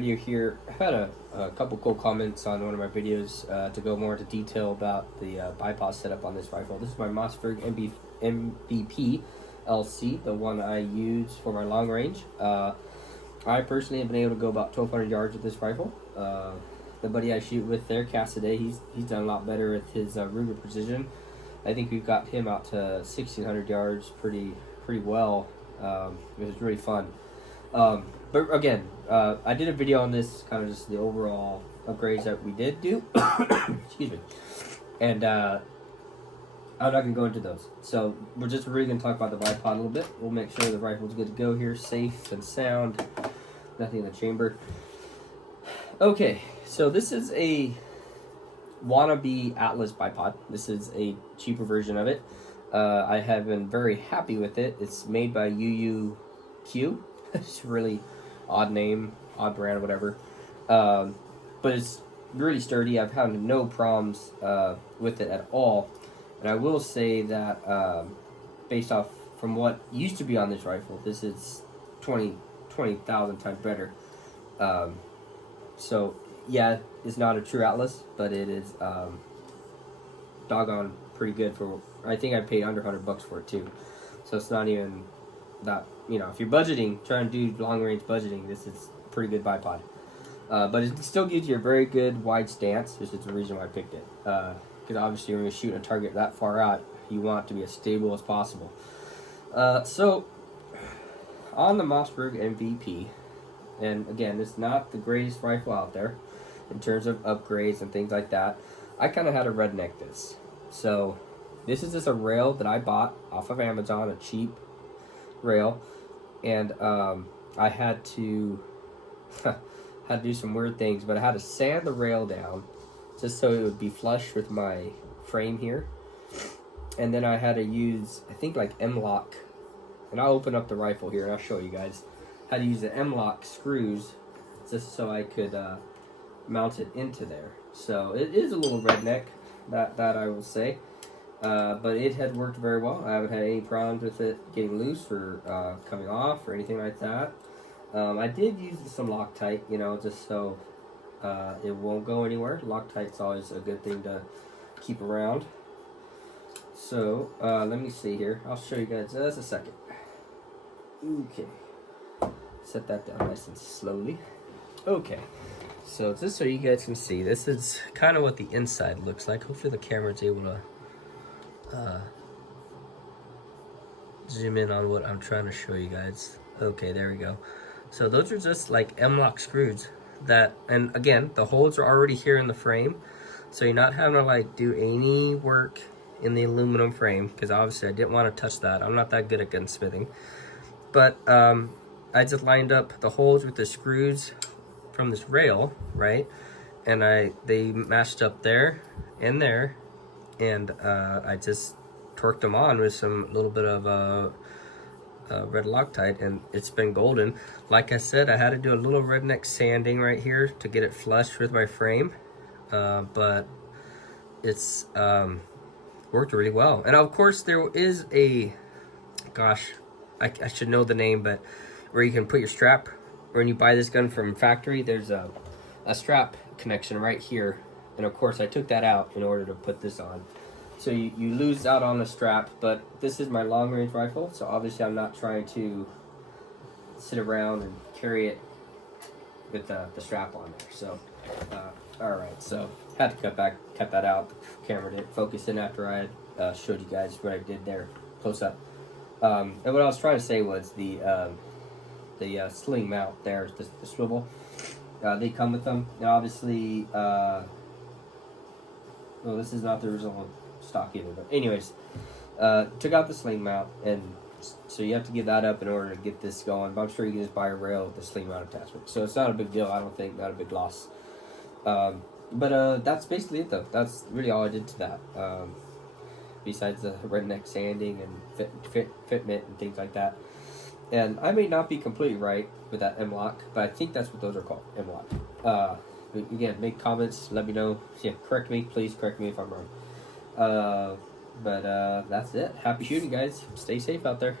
video here. I had a couple cool comments on one of my videos to go more into detail about the Bipod setup on this rifle. This is my Mossberg MVP LC, the one I use for my long range. I personally have been able to go about 1,200 yards with this rifle. The buddy I shoot with there, Cassidy, he's done a lot better with his Ruger Precision. I think we've got him out to 1,600 yards pretty well. It was really fun. But again, I did a video on this, kind of just the overall upgrades that we did do. Excuse me. And I'm not going to go into those. So we're just really going to talk about the Bipod a little bit. We'll make sure the rifle's good to go here, safe and sound. Nothing in the chamber. Okay, so this is a wannabe Atlas Bipod. This is a cheaper version of it. I have been very happy with it. It's made by UUQ. It's a really odd name, odd brand, whatever. But it's really sturdy. I've had no problems with it at all. And I will say that based off from what used to be on this rifle, this is 20,000 times better. So yeah, it's not a true Atlas, but it is doggone pretty good for. I think I paid under $100 for it too. So it's not even that, you know, if you're budgeting, trying to do long range budgeting, this is a pretty good bipod. But it still gives you a very good wide stance. This is the reason why I picked it. Because obviously when you're shooting a target that far out, you want it to be as stable as possible. So on the Mossberg MVP, and again, it's not the greatest rifle out there in terms of upgrades and things like that. I kind of had to redneck this. So this is just a rail that I bought off of Amazon, a cheap rail, and I had to do some weird things, but I had to sand the rail down just so it would be flush with my frame here, and then I had to use, I think, like M-lock, and I'll open up the rifle here and I'll show you guys how to use the M-lock screws just so I could mount it into there. So it is a little redneck, that I will say. But it had worked very well. I haven't had any problems with it getting loose or coming off or anything like that. I did use some Loctite, you know, just so it won't go anywhere. Loctite's always a good thing to keep around. So let me see here. I'll show you guys just a second. Okay. Set that down nice and slowly. Okay. So just so you guys can see, this is kind of what the inside looks like. Hopefully the camera's able to zoom in on what I'm trying to show you guys. Okay, there we go. So those are just like M-lock screws that, and again, the holes are already here in the frame, so you're not having to like do any work in the aluminum frame, because obviously I didn't want to touch that. I'm not that good at gunsmithing. But I just lined up the holes with the screws from this rail, right? And they matched up there and there, and I just torqued them on with some little bit of red Loctite, and it's been golden. Like I said, I had to do a little redneck sanding right here to get it flush with my frame, but it's worked really well. And of course there is a, gosh, I should know the name, but where you can put your strap. When you buy this gun from factory, there's a strap connection right here, and of course I took that out in order to put this on. So you lose out on the strap, but this is my long range rifle, so obviously I'm not trying to sit around and carry it with the strap on there. So alright, so had to cut that out. The camera didn't focus in after I had showed you guys what I did there close up. And what I was trying to say was the sling mount there, the swivel, they come with them. Now obviously, well, this is not the original stock either, but anyways, took out the sling mount, and so you have to give that up in order to get this going. But I'm sure you can just buy a rail with the sling mount attachment, so it's not a big deal. I don't think, not a big loss. But that's basically it though. That's really all I did to that, besides the redneck sanding and fitment and things like that. And I may not be completely right with that M-lock, but I think that's what those are called, M-lock. Again, make comments, let me know. Yeah, correct me, please correct me if I'm wrong. But that's it. Happy shooting, guys. Stay safe out there.